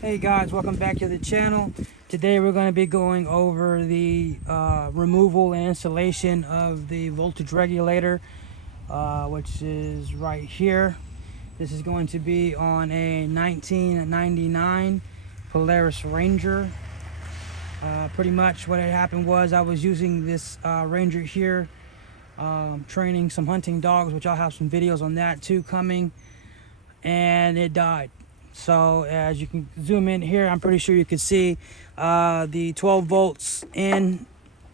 Hey guys, welcome back to the channel. Today we're going to be going over the removal and installation of the voltage regulator, which is right here. This is going to be on a 1999 Polaris Ranger. Pretty much what had happened was I was using this Ranger here, training some hunting dogs, which I'll have some videos on that too coming, and it died. So as you can zoom in here, I'm pretty sure you can see the 12 volts in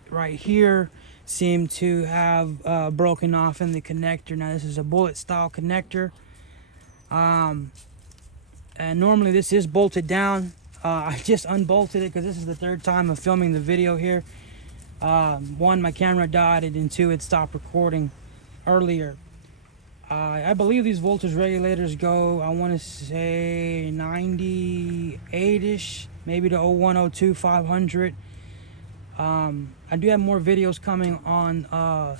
right here seem to have broken off in the connector. Now this is a bullet style connector, and normally this is bolted down. I just unbolted it because this is the third time of filming the video here. One, my camera died, and then two, it stopped recording earlier. I believe these voltage regulators go, I want to say 98-ish, maybe to 0102 500. I do have more videos coming on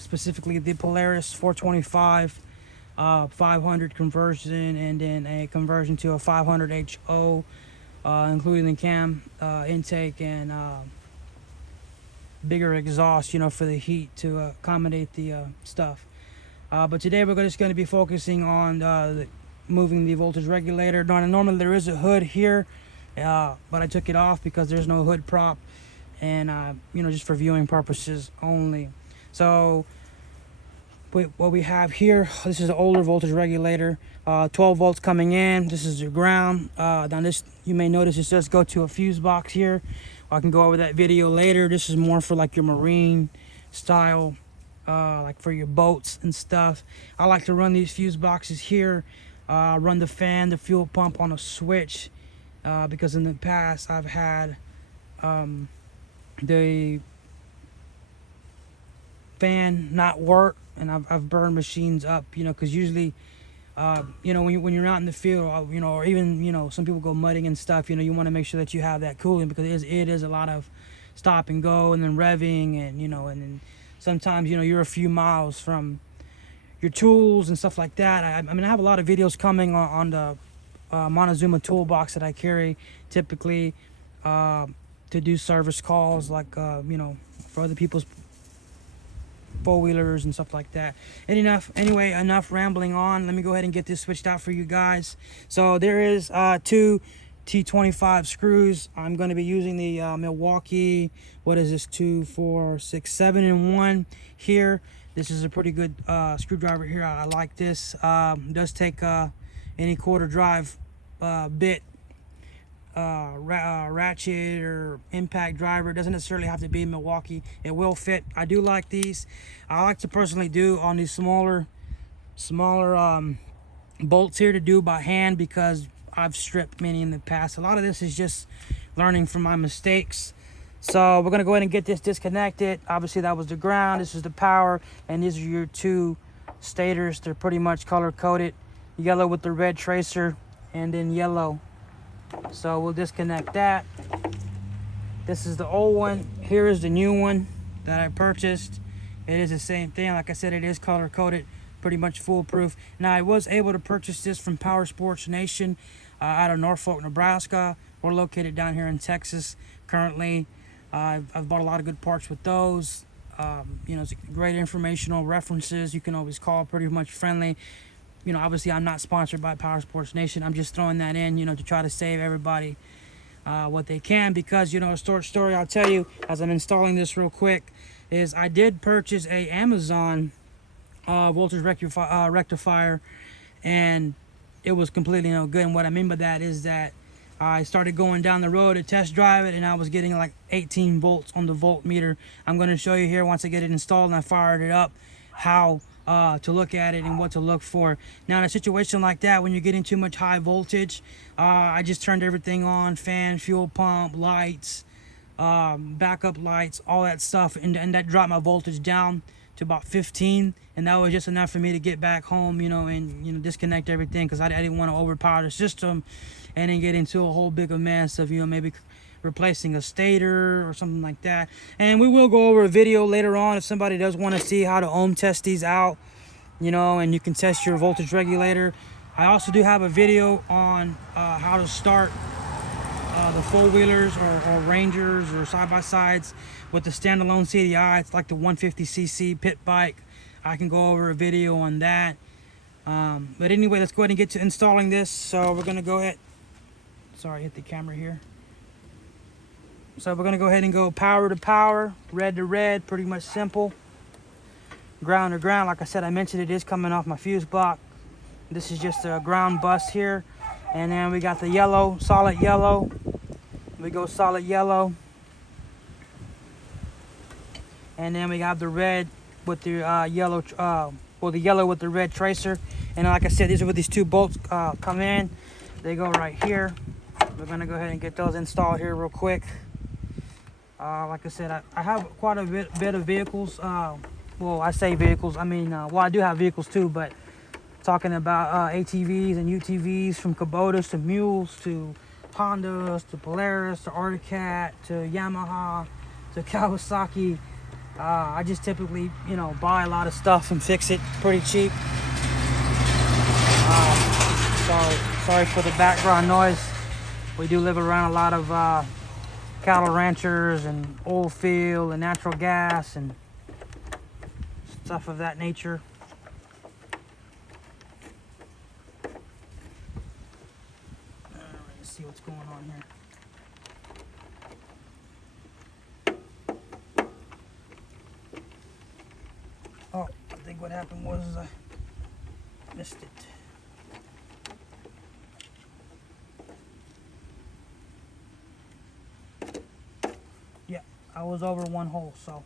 specifically the Polaris 425 500 conversion, and then a conversion to a 500 HO, including the cam intake and bigger exhaust, for the heat to accommodate the stuff. But today we're just going to be focusing on moving the voltage regulator. Normally there is a hood here, but I took it off because there's no hood prop, and just for viewing purposes only. So what we have here, this is an older voltage regulator, 12 volts coming in. This is the ground. Now this, you may notice, it does go to a fuse box here. I can go over that video later. This is more for like your marine style, like for your boats and stuff. I like to run these fuse boxes here, run the fan, the fuel pump on a switch, because in the past I've had the fan not work, and I've burned machines up, because usually when you're out in the field, or even some people go mudding and stuff, you want to make sure that you have that cooling, because it is a lot of stop and go and then revving, and and then sometimes you're a few miles from your tools and stuff like that. I have a lot of videos coming on the Montezuma toolbox that I carry typically to do service calls, like for other people's four-wheelers and stuff like that. Anyway, enough rambling on. Let me go ahead and get this switched out for you guys. So there is two T25 screws. I'm going to be using the Milwaukee, what is this, 2, 4, 6, 7 in 1 here. This is a pretty good screwdriver here. I like this. It does take any quarter drive bit, ratchet or impact driver. It doesn't necessarily have to be Milwaukee. It will fit. I do like these. I like to personally do on these smaller bolts here, to do by hand, because I've stripped many in the past. A lot of this is just learning from my mistakes. So we're gonna go ahead and get this disconnected. Obviously that was the ground, this is the power, and these are your two stators. They're pretty much color coded, yellow with the red tracer and then yellow. So we'll disconnect that. This is the old one. Here is the new one that I purchased. It is the same thing. Like I said, it is color coded, pretty much foolproof. Now I was able to purchase this from Power Sports Nation out of Norfolk, Nebraska. We're located down here in Texas currently. I've bought a lot of good parts with those. It's great informational references. You can always call, pretty much friendly. Obviously I'm not sponsored by Power Sports Nation. I'm just throwing that in, to try to save everybody what they can, because a story I'll tell you as I'm installing this real quick is I did purchase a Amazon voltage rectifier, and it was completely no good. And what I mean by that is that I started going down the road to test drive it, and I was getting like 18 volts on the voltmeter. I'm going to show you here, once I get it installed and I fired it up, how to look at it and what to look for. Now in a situation like that, when you're getting too much high voltage, I just turned everything on: fan, fuel pump, lights, backup lights, all that stuff, and that dropped my voltage down to about 15, and that was just enough for me to get back home, and disconnect everything, because I didn't want to overpower the system and then get into a whole bigger mess of maybe replacing a stator or something like that. And we will go over a video later on if somebody does want to see how to ohm test these out, and you can test your voltage regulator. I also do have a video on how to start the four-wheelers or Rangers or side-by-sides with the standalone CDI. It's like the 150cc pit bike. I can go over a video on that. But anyway, let's go ahead and get to installing this. So we're going to go ahead. Sorry, hit the camera here. So we're going to go ahead and go power to power, red to red, pretty much simple. Ground to ground, like I said, I mentioned it is coming off my fuse block. This is just a ground bus here. And then we got the yellow, solid yellow. We go solid yellow. And then we got the red with the yellow, the yellow with the red tracer. And like I said, these are where these two bolts come in. They go right here. We're gonna go ahead and get those installed here real quick. Like I said, I have quite a bit of vehicles. Well, I say vehicles, I mean, well, I do have vehicles too, but talking about ATVs and UTVs, from Kubotas to Mules to Hondas to Polaris to Arctic Cat to Yamaha to Kawasaki. I just typically, you know, buy a lot of stuff and fix it pretty cheap. Sorry for the background noise. We do live around a lot of cattle ranchers and oil field and natural gas and stuff of that nature. Let's see what's going on here. Oh, I think what happened was I missed it. Yeah, I was over one hole, so.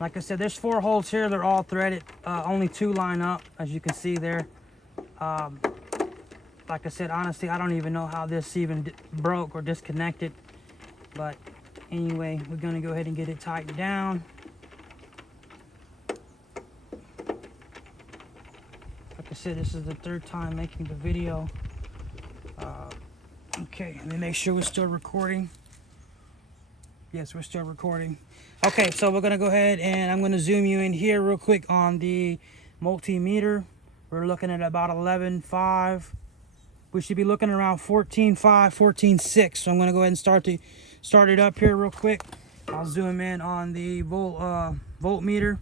Like I said, there's 4 holes here. They're all threaded. Only 2 line up, as you can see there. Like I said, honestly, I don't even know how this even broke or disconnected. But anyway, we're going to go ahead and get it tightened down. Like I said, this is the 3rd time making the video. Okay, let me make sure we're still recording. Yes, we're still recording. Okay, so we're going to go ahead and I'm going to zoom you in here real quick on the multimeter. We're looking at about 11.5. We should be looking around 14.5, 14.6. So I'm going to go ahead and start it up here real quick. I'll zoom in on the voltmeter,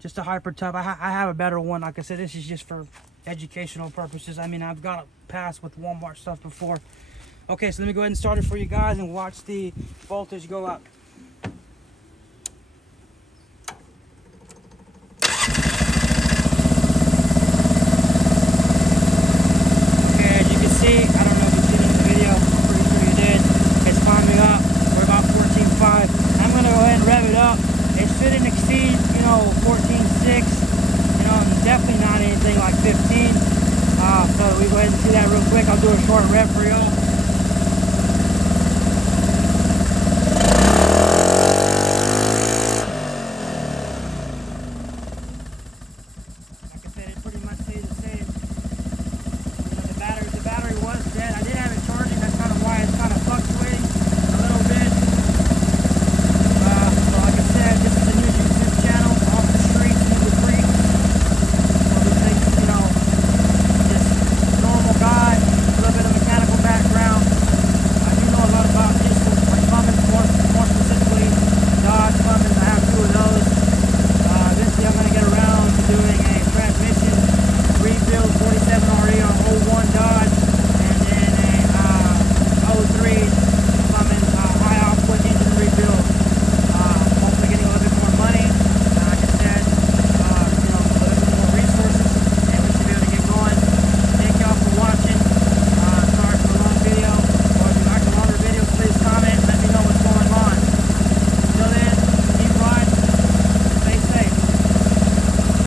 just a hyper tub. I have a better one. Like I said, this is just for educational purposes. I mean, I've got a pass with Walmart stuff before. Okay, so let me go ahead and start it for you guys and watch the voltage go up.